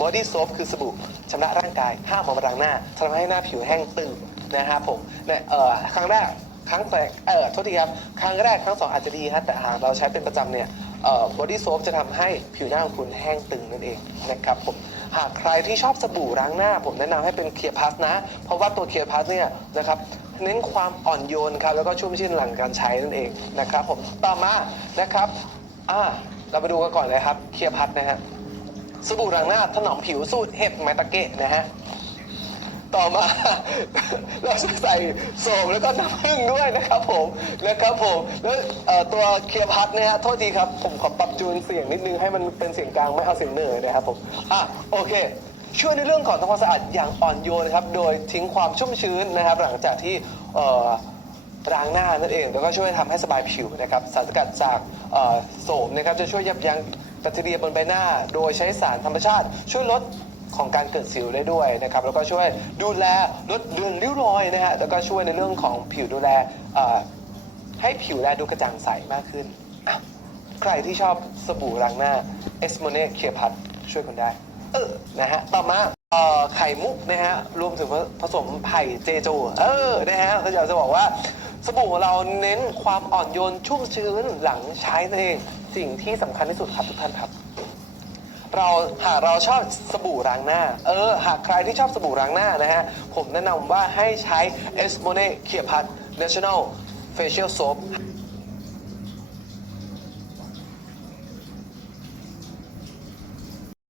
Body Soap คือสบู่ชำระร่างกายห้ามเอามาล้างหน้าทำให้หน้าผิวแห้งตึงนะครับผมเนี่ยเอ่อครั้งแรกครั้งแรกเออโทษทีครับ ครั้งแรกครั้งสองอาจจะดีฮะแต่หากเราใช้เป็นประจำเนี่ยเอ่อ Body Soap จะทำให้ผิวหน้าของคุณแห้งตึงนั่นเองนะครับผมหากใครที่ชอบสบู่ล้างหน้า ผมแนะนำให้เป็นเคลียร์พัสนะ เพราะว่าตัวเคลียร์พัสเนี่ยนะครับเน้นความอ่อนโยนครับแล้วก็ชุ่มชื่นหลังการใช้นั่นเองนะครับผมต่อมานะครับอ่าเรามาดูกันก่อนเลยครับเคลียร์พัดนะฮะ สบู่ล้างหน้าถนอมผิวสูตรเห็ดไมตะเกะนะฮะ ต่อมา เราจะใส่โสมแล้วก็น้ำผึ้งด้วยนะครับผมนะครับผมแล้วตัวเคลียร์พัดนะฮะโทษทีครับ ผมขอปรับจูนเสียงนิดนึงให้มันเป็นเสียงกลางไม่เอาเสียงเหนือนะครับผมอะโอเคช่วยในเรื่องของทำความสะอาดอย่างอ่อนโยนนะครับ โดยทิ้งความชุ่มชื้นนะครับ หลังจากที่ล้างหน้านั่นเอง แล้วก็ช่วยทำให้สบายผิวนะครับ สารสกัดจากโสมนะครับจะช่วยยับยั้ง แบคทีเรียบนใบหน้า โดยใช้สารธรรมชาติ ช่วยลดของการเกิดสิวได้ด้วยนะครับแล้วก็ช่วยดูแลลดเรือนริ้วรอยนะฮะแล้วก็ช่วยในเรื่องของผิวดูแลให้ผิวแลดูกระจ่างใสมากขึ้น ใครที่ชอบสบู่ล้างหน้าเอสโมเน่เคลียร์พัดช่วยคุณได้ เออนะฮะต่อมาไข่มุกนะฮะรวมถึงผสมไผ่เจโจเออนะฮะเขาจะบอกว่า บู่ของเราเน้นความอ่อนโยนชุ่มชื้นหลังใช้นั่นเอง สิ่งที่สำคัญที่สุดครับทุกท่านครับ เราหากเราชอบสบู่ล้างหน้า เออ หากใครที่ชอบสบู่ล้างหน้านะฮะ ผมแนะนำว่าให้ใช้ e s m o n e เคียพัด National Facial Soap